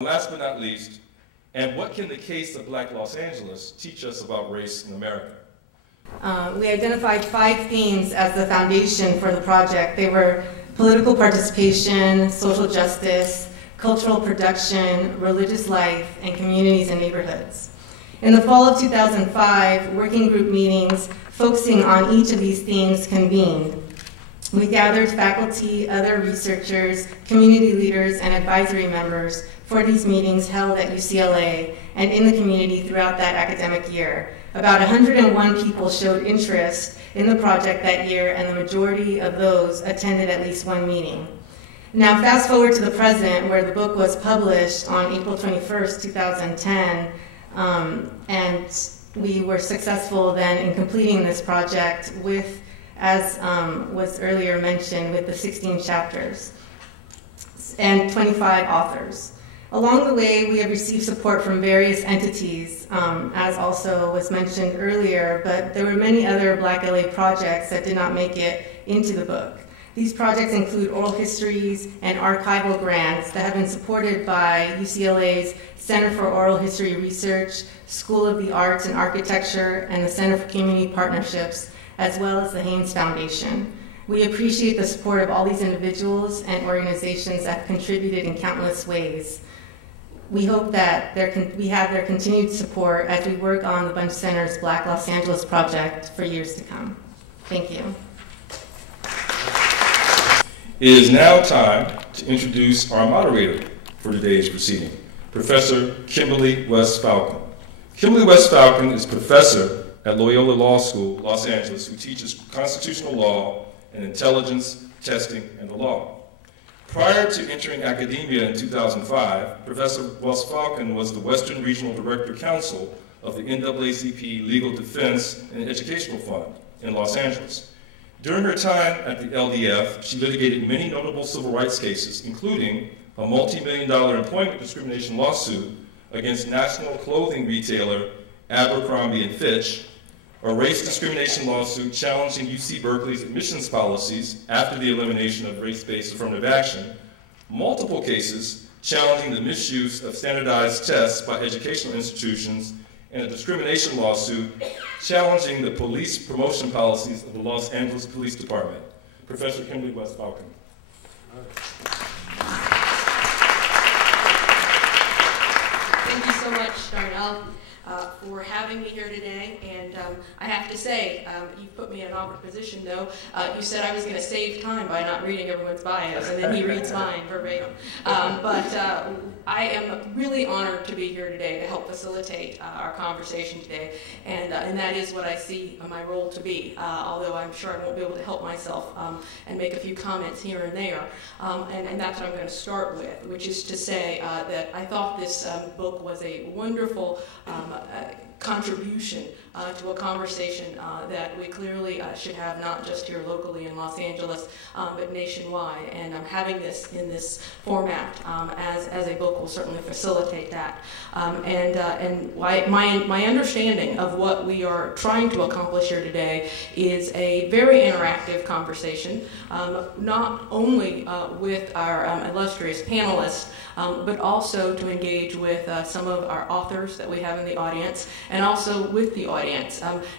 Last but not least, and what can the case of Black Los Angeles teach us about race in America? We identified 5 themes as the foundation for the project. They were political participation, social justice, cultural production, religious life, and communities and neighborhoods. In the fall of 2005, working group meetings focusing on each of these themes convened. We gathered faculty, other researchers, community leaders, and advisory members for these meetings held at UCLA and in the community throughout that academic year. About 101 people showed interest in the project that year, and the majority of those attended at least one meeting. Now, fast forward to the present, where the book was published on April 21st, 2010, and we were successful then in completing this project with, as was earlier mentioned, with the 16 chapters and 25 authors. Along the way, we have received support from various entities, as also was mentioned earlier, but there were many other Black LA projects that did not make it into the book. These projects include oral histories and archival grants that have been supported by UCLA's Center for Oral History Research, School of the Arts and Architecture, and the Center for Community Partnerships, as well as the Haynes Foundation. We appreciate the support of all these individuals and organizations that have contributed in countless ways. We hope that we have their continued support as we work on the Bunche Center's Black Los Angeles project for years to come. Thank you. It is now time to introduce our moderator for today's proceeding, Professor Kimberly West-Faulcon. Kimberly West-Faulcon is professor at Loyola Law School, Los Angeles, who teaches constitutional law and intelligence, testing, and the law. Prior to entering academia in 2005, Professor West-Faulcon was the Western Regional Director Counsel of the NAACP Legal Defense and Educational Fund in Los Angeles. During her time at the LDF, she litigated many notable civil rights cases, including a multi-million-dollar employment discrimination lawsuit against national clothing retailer Abercrombie & Fitch, a race discrimination lawsuit challenging UC Berkeley's admissions policies after the elimination of race-based affirmative action, multiple cases challenging the misuse of standardized tests by educational institutions, and a discrimination lawsuit challenging the police promotion policies of the Los Angeles Police Department. Professor Kimberly West-Faulcon. Thank you so much, Darnell, for having me here today. And I have to say, you put me in an awkward position, though. You said I was going to save time by not reading everyone's bios, and then he reads mine verbatim. But I am really honored to be here today to help facilitate our conversation today, and that is what I see my role to be, although I'm sure I won't be able to help myself and make a few comments here and there. And that's what I'm going to start with, which is to say that I thought this book was a wonderful contribution to a conversation that we clearly should have, not just here locally in Los Angeles, but nationwide. And having this in this format as a book will certainly facilitate that. And my understanding of what we are trying to accomplish here today is a very interactive conversation, not only with our illustrious panelists, but also to engage with some of our authors that we have in the audience, and also with the audience.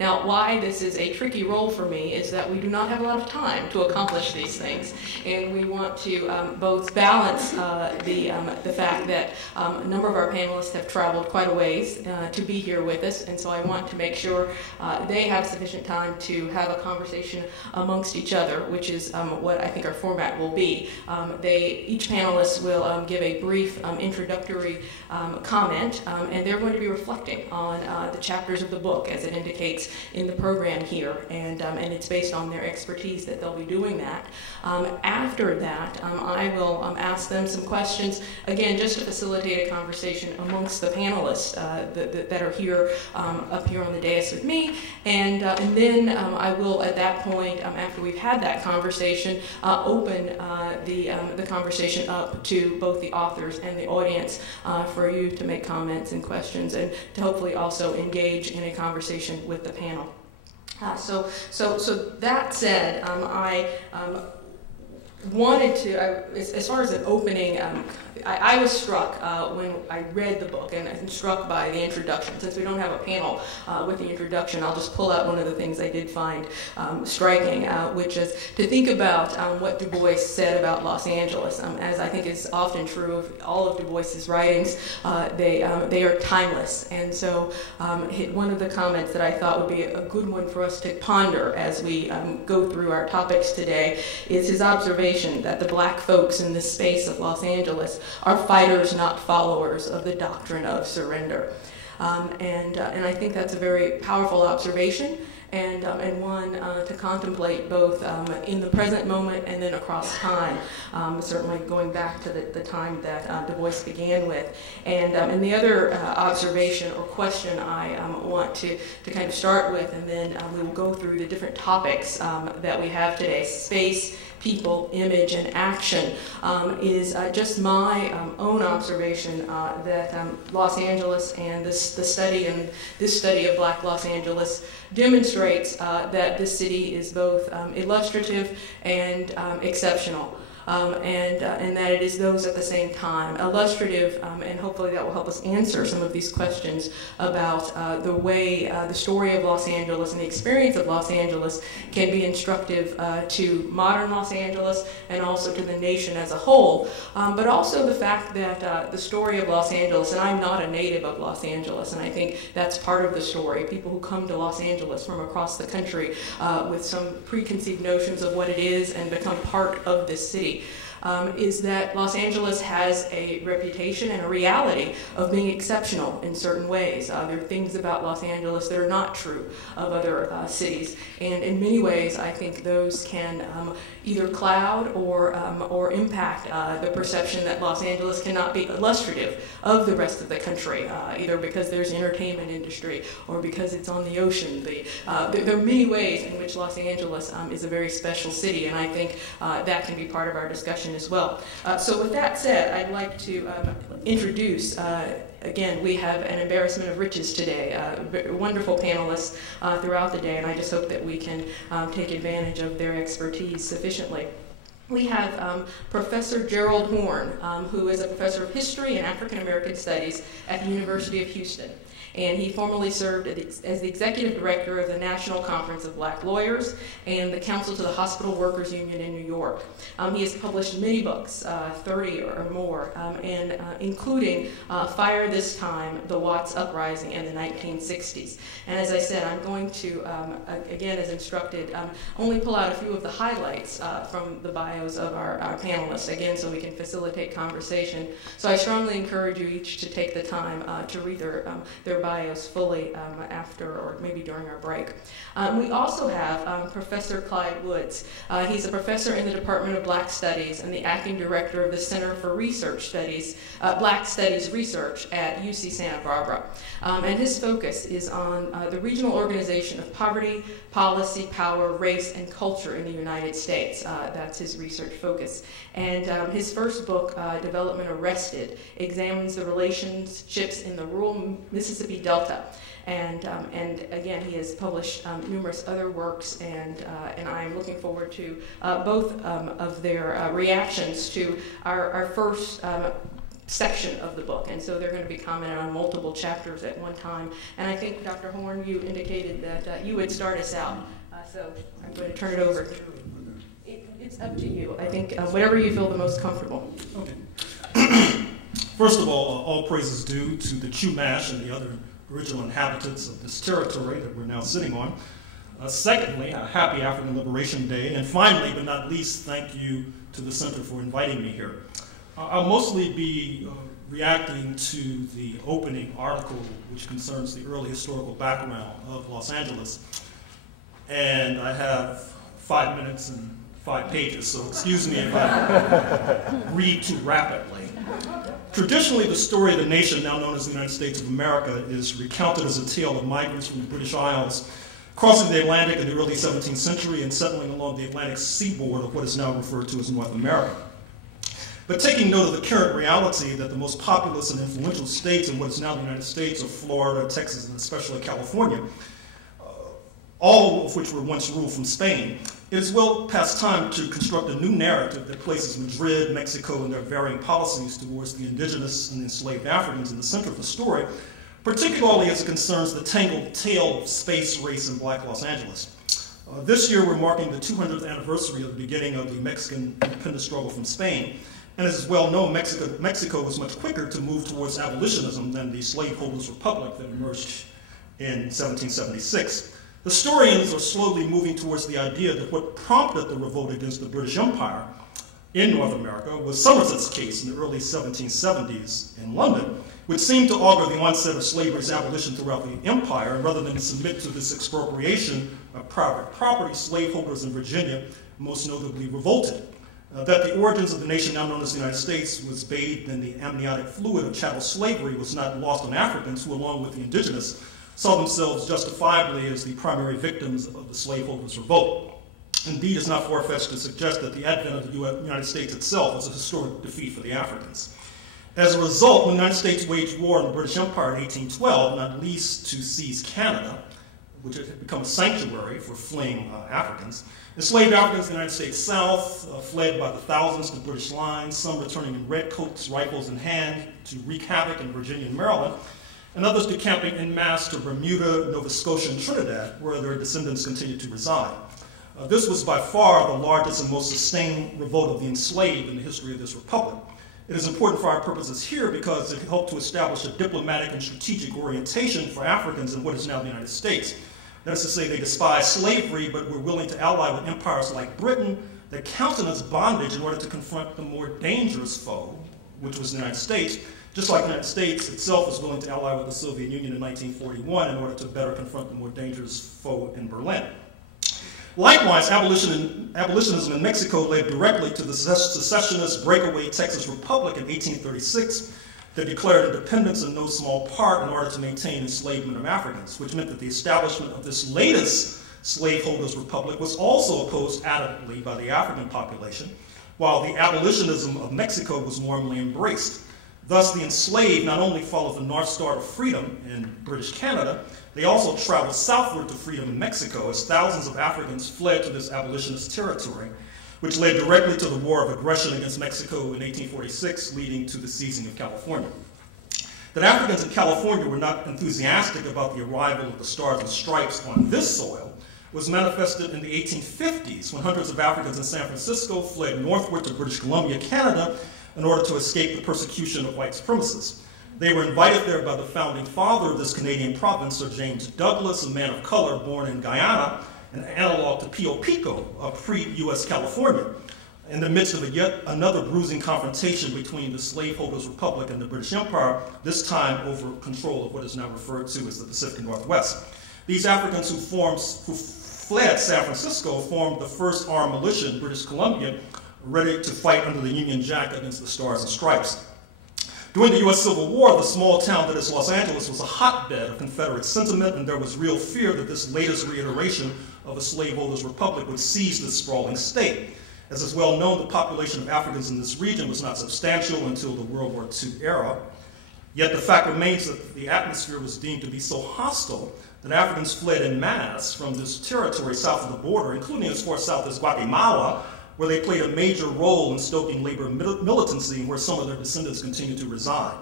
Now, why this is a tricky role for me is that we do not have a lot of time to accomplish these things, and we want to both balance the fact that a number of our panelists have traveled quite a ways to be here with us, and so I want to make sure they have sufficient time to have a conversation amongst each other, which is what I think our format will be. Each panelist will give a brief introductory comment, and they're going to be reflecting on the chapters of the book as it indicates in the program here, and it's based on their expertise that they'll be doing that. After that, I will ask them some questions, again, just to facilitate a conversation amongst the panelists that are here, up here on the dais with me, and then I will, at that point, after we've had that conversation, open the conversation up to both the authors and the audience for you to make comments and questions, and to hopefully also engage in a conversation with the panel. So that said, wanted to, as far as an opening, I was struck when I read the book, and I'm struck by the introduction. Since we don't have a panel with the introduction, I'll just pull out one of the things I did find striking, which is to think about what Du Bois said about Los Angeles. As I think is often true of all of Du Bois's writings, they are timeless. And so one of the comments that I thought would be a good one for us to ponder as we go through our topics today is his observation that the black folks in the space of Los Angeles are fighters, not followers of the doctrine of surrender. And I think that's a very powerful observation, and one to contemplate both in the present moment and then across time, certainly going back to the time that Du Bois began with. And the other observation or question I want to kind of start with, and then we will go through the different topics that we have today: space, people, image, and action, is just my own observation that Los Angeles and this study of Black Los Angeles demonstrates that this city is both illustrative and exceptional. And that it is those at the same time. Illustrative, and hopefully that will help us answer some of these questions about the way the story of Los Angeles and the experience of Los Angeles can be instructive to modern Los Angeles and also to the nation as a whole. But also the fact that the story of Los Angeles, and I'm not a native of Los Angeles, and I think that's part of the story. People who come to Los Angeles from across the country with some preconceived notions of what it is and become part of this city. Is that Los Angeles has a reputation and a reality of being exceptional in certain ways. There are things about Los Angeles that are not true of other cities, and in many ways I think those can either cloud or impact the perception that Los Angeles cannot be illustrative of the rest of the country, either because there's an entertainment industry or because it's on the ocean. There are many ways in which Los Angeles is a very special city, and I think that can be part of our discussion as well. So with that said, I'd like to introduce, again, we have an embarrassment of riches today, wonderful panelists throughout the day, and I just hope that we can take advantage of their expertise sufficiently. We have Professor Gerald Horne, who is a professor of history and African American studies at the University of Houston. And he formerly served as the executive director of the National Conference of Black Lawyers and the Council to the Hospital Workers Union in New York. He has published many books, 30 or more, and including Fire This Time, The Watts Uprising in the 1960s. And as I said, I'm going to, again, as instructed, only pull out a few of the highlights from the bios of our panelists, again, so we can facilitate conversation. So I strongly encourage you each to take the time to read their bios fully after or maybe during our break. We also have Professor Clyde Woods. He's a professor in the Department of Black Studies and the acting director of the Center for Research Studies, Black Studies Research at UC Santa Barbara. And his focus is on the regional organization of poverty, policy, power, race, and culture in the United States. That's his research focus. And his first book, Development Arrested, examines the relationships in the rural Mississippi Delta. And again, he has published numerous other works, and I'm looking forward to both of their reactions to our first section of the book. And so they're going to be commenting on multiple chapters at one time. And I think, Dr. Horne, you indicated that you would start us out. So I'm going to turn it over. It's up to you. I think whatever you feel the most comfortable. Okay. First of all praise is due to the Chumash and the other original inhabitants of this territory that we're now sitting on. Secondly, a happy African Liberation Day. And finally, but not least, thank you to the Center for inviting me here. I'll mostly be reacting to the opening article, which concerns the early historical background of Los Angeles. And I have 5 minutes and 5 pages, so excuse me if I read too rapidly. Traditionally, the story of the nation, now known as the United States of America, is recounted as a tale of migrants from the British Isles crossing the Atlantic in the early 17th century and settling along the Atlantic seaboard of what is now referred to as North America. But taking note of the current reality that the most populous and influential states in what is now the United States are Florida, Texas, and especially California, all of which were once ruled from Spain, It is well past time to construct a new narrative that places Madrid, Mexico, and their varying policies towards the indigenous and enslaved Africans in the center of the story, particularly as it concerns the tangled tale of space, race, and Black Los Angeles. This year, we're marking the 200th anniversary of the beginning of the Mexican independence struggle from Spain. And as is well known, Mexico was much quicker to move towards abolitionism than the slaveholders' republic that emerged in 1776. Historians are slowly moving towards the idea that what prompted the revolt against the British Empire in North America was Somerset's case in the early 1770s in London, which seemed to augur the onset of slavery's abolition throughout the empire, and rather than submit to this expropriation of private property, slaveholders in Virginia most notably revolted. That the origins of the nation now known as the United States was bathed in the amniotic fluid of chattel slavery was not lost on Africans who, along with the indigenous, saw themselves justifiably as the primary victims of the slaveholders' revolt. Indeed, it's not far-fetched to suggest that the advent of the United States itself was a historic defeat for the Africans. As a result, when the United States waged war on the British Empire in 1812, not least to seize Canada, which had become a sanctuary for fleeing Africans, enslaved Africans in the United States South fled by the thousands to British lines, some returning in redcoats, rifles in hand, to wreak havoc in Virginia and Maryland, and others decamping en masse to Bermuda, Nova Scotia, and Trinidad, where their descendants continued to reside. This was by far the largest and most sustained revolt of the enslaved in the history of this republic. It is important for our purposes here because it helped to establish a diplomatic and strategic orientation for Africans in what is now the United States. That is to say, they despised slavery, but were willing to ally with empires like Britain that countenanced bondage in order to confront the more dangerous foe, which was the United States, just like the United States itself was willing to ally with the Soviet Union in 1941 in order to better confront the more dangerous foe in Berlin. Likewise, abolitionism in Mexico led directly to the secessionist breakaway Texas Republic in 1836 that declared independence in no small part in order to maintain enslavement of Africans, which meant that the establishment of this latest slaveholders' republic was also opposed adamantly by the African population, while the abolitionism of Mexico was warmly embraced. Thus, the enslaved not only followed the North Star of freedom in British Canada, they also traveled southward to freedom in Mexico as thousands of Africans fled to this abolitionist territory, which led directly to the war of aggression against Mexico in 1846, leading to the seizing of California. That Africans in California were not enthusiastic about the arrival of the Stars and Stripes on this soil was manifested in the 1850s when hundreds of Africans in San Francisco fled northward to British Columbia, Canada, in order to escape the persecution of white supremacists. They were invited there by the founding father of this Canadian province, Sir James Douglas, a man of color born in Guyana, an analog to Pio Pico, a pre-US California, in the midst of yet another bruising confrontation between the slaveholders' republic and the British Empire, this time over control of what is now referred to as the Pacific Northwest. These Africans who fled San Francisco formed the first armed militia in British Columbia, ready to fight under the Union Jack against the Stars and Stripes. During the US Civil War, the small town that is Los Angeles was a hotbed of Confederate sentiment, and there was real fear that this latest reiteration of a slaveholders' republic would seize this sprawling state. As is well known, the population of Africans in this region was not substantial until the World War II era. Yet the fact remains that the atmosphere was deemed to be so hostile that Africans fled en masse from this territory south of the border, including as far south as Guatemala, where they played a major role in stoking labor militancy, where some of their descendants continue to reside.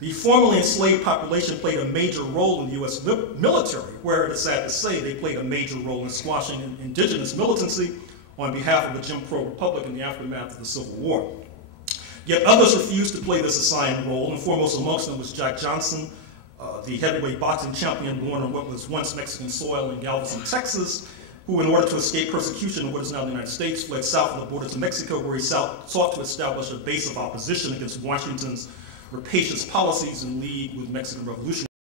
The formerly enslaved population played a major role in the US military, where it is sad to say they played a major role in squashing indigenous militancy on behalf of the Jim Crow Republic in the aftermath of the Civil War. Yet others refused to play this assigned role, and foremost amongst them was Jack Johnson, the heavyweight boxing champion born on what was once Mexican soil in Galveston, Texas, who, in order to escape persecution in what is now the United States, fled south of the border to Mexico, where he sought to establish a base of opposition against Washington's rapacious policies in league with Mexican revolutionaries.